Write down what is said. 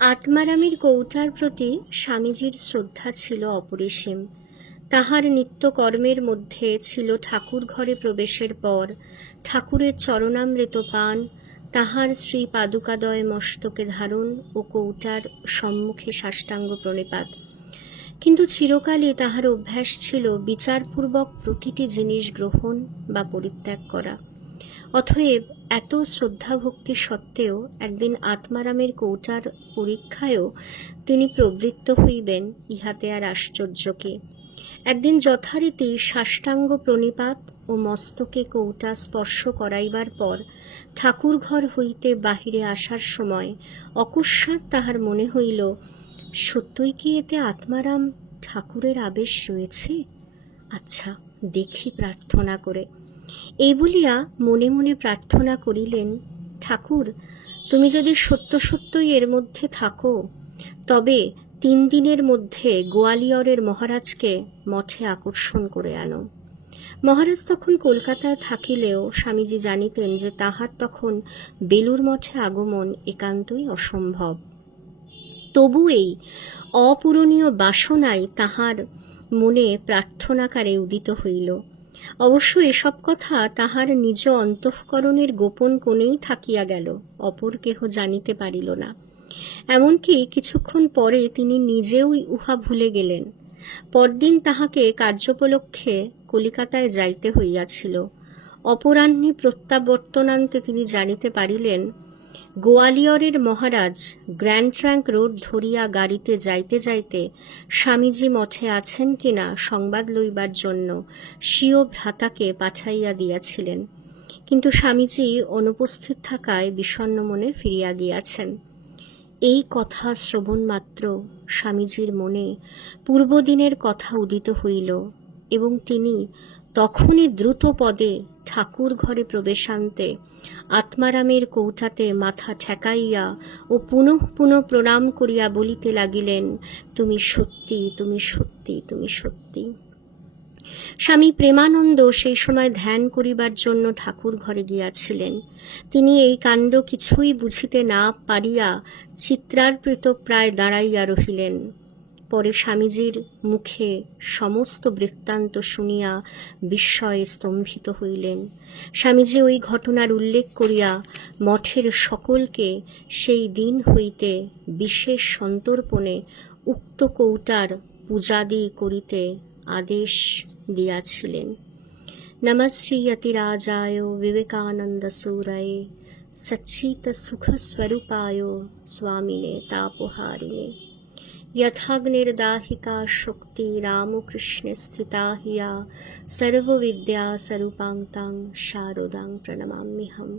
আত্মারামের কৌটার প্রতি স্বামীজির শ্রদ্ধা ছিল অপরিসীম। তাহার নিত্যকর্মের মধ্যে ছিল ঠাকুর ঘরে প্রবেশের পর, ঠাকুরের চরণামৃত পান, তাহার শ্রী পাদুকাদয় মস্তকে ধারণ ও কৌটার সম্মুখে সাষ্টাঙ্গ প্রণিপাত। কিন্তু চিরকালই তাহার অভ্যাস ছিল বিচারপূর্বক প্রতিটি জিনিস গ্রহণ বা পরিত্যাগ করা। অতএব এত শ্রদ্ধাভক্তি সত্ত্বেও একদিন আত্মারামের কৌটার পরীক্ষায়ও তিনি প্রবৃত্ত হইবেন, ইহাতে আর আশ্চর্যকে। একদিন যথারীতি সাষ্টাঙ্গ প্রণিপাত ও মস্তকে কৌটা স্পর্শ করাইবার পর ঠাকুর ঘর হইতে বাহিরে আসার সময় অকস্মাৎ তাহার মনে হইল, সত্যই কি এতে আত্মারাম ঠাকুরের আবেশ রয়েছে? আচ্ছা দেখি প্রার্থনা করে। এই বলিয়া মনে মনে প্রার্থনা করিলেন, ঠাকুর, তুমি যদি সত্য সত্যই এর মধ্যে থাকো, তবে তিন দিনের মধ্যে গোয়ালিয়রের মহারাজকে মঠে আকর্ষণ করে আনো। মহারাজ তখন কলকাতায় থাকিলেও স্বামীজি জানিতেন যে তাহার তখন বেলুর মঠে আগমন একান্তই অসম্ভব। তবু এই অপূরণীয় বাসনাই তাহার মনে প্রার্থনাকারে উদিত হইল। অবশ্য এসব কথা তাহার নিজ অন্তঃকরণের গোপন কোণেই থাকিয়া গেল, অপর কেহ জানিতে পারিল না। এমনকি কিছুক্ষণ পরে তিনি নিজেও উহা ভুলে গেলেন। পরদিন তাহাকে কার্যোপলক্ষে কলিকাতায় যাইতে হইয়াছিল। অপরাহ্নে প্রত্যাবর্তনান্তে তিনি জানিতে পারিলেন গোয়ালিয়রের মহারাজ গ্র্যান্ড ট্র্যাঙ্ক রোড ধরিয়া গাড়িতে যাইতে যাইতে স্বামীজি মঠে আছেন কিনা সংবাদ লইবার জন্য স্বীয় ভ্রাতাকে পাঠাইয়া দিয়াছিলেন। কিন্তু স্বামীজি অনুপস্থিত থাকায় বিষণ্ণ মনে ফিরিয়া গিয়াছেন। এই কথা শ্রবণ মাত্র স্বামীজির মনে পূর্বদিনের কথা উদিত হইল এবং তিনি তখনই দ্রুত পদে ঠাকুর ঘরে প্রবেশান্তে আত্মারামের কৌটাতে মাথা ঠেকাইয়া ও পুনঃ পুনঃ প্রণাম করিয়া বলিতে লাগিলেন, তুমি সত্যি তুমি সত্যি তুমি সত্যি। স্বামী প্রেমানন্দ সেই সময় ধ্যান করিবার জন্য ঠাকুর ঘরে গিয়াছিলেন। তিনি এই কাণ্ড কিছুই বুঝিতে না পারিয়া চিত্রার্পিত প্রায় দাঁড়াইয়া রহিলেন। পরে স্বামীজির মুখে সমস্ত বৃত্তান্ত শুনিয়া বিস্ময়ে স্তম্ভিত হইলেন। স্বামীজি ওই ঘটনার উল্লেখ করিয়া মঠের সকলকে সেই দিন হইতে বিশেষ সন্তর্পণে উক্ত কৌটার পূজাদি করিতে আদেশ দিয়াছিলেন। নমশ্রীয়তিরাজায় বিবেকানন্দ সুরায় সচ্চিত সুখ স্বরূপায় স্বামিনে তাপহারিণে। यथाग्निर्दाहिका शक्ति रामकृष्णे स्थिता हिया सर्वविद्या स्वरूपाङ्तां शारदां प्रणमाम्यहम्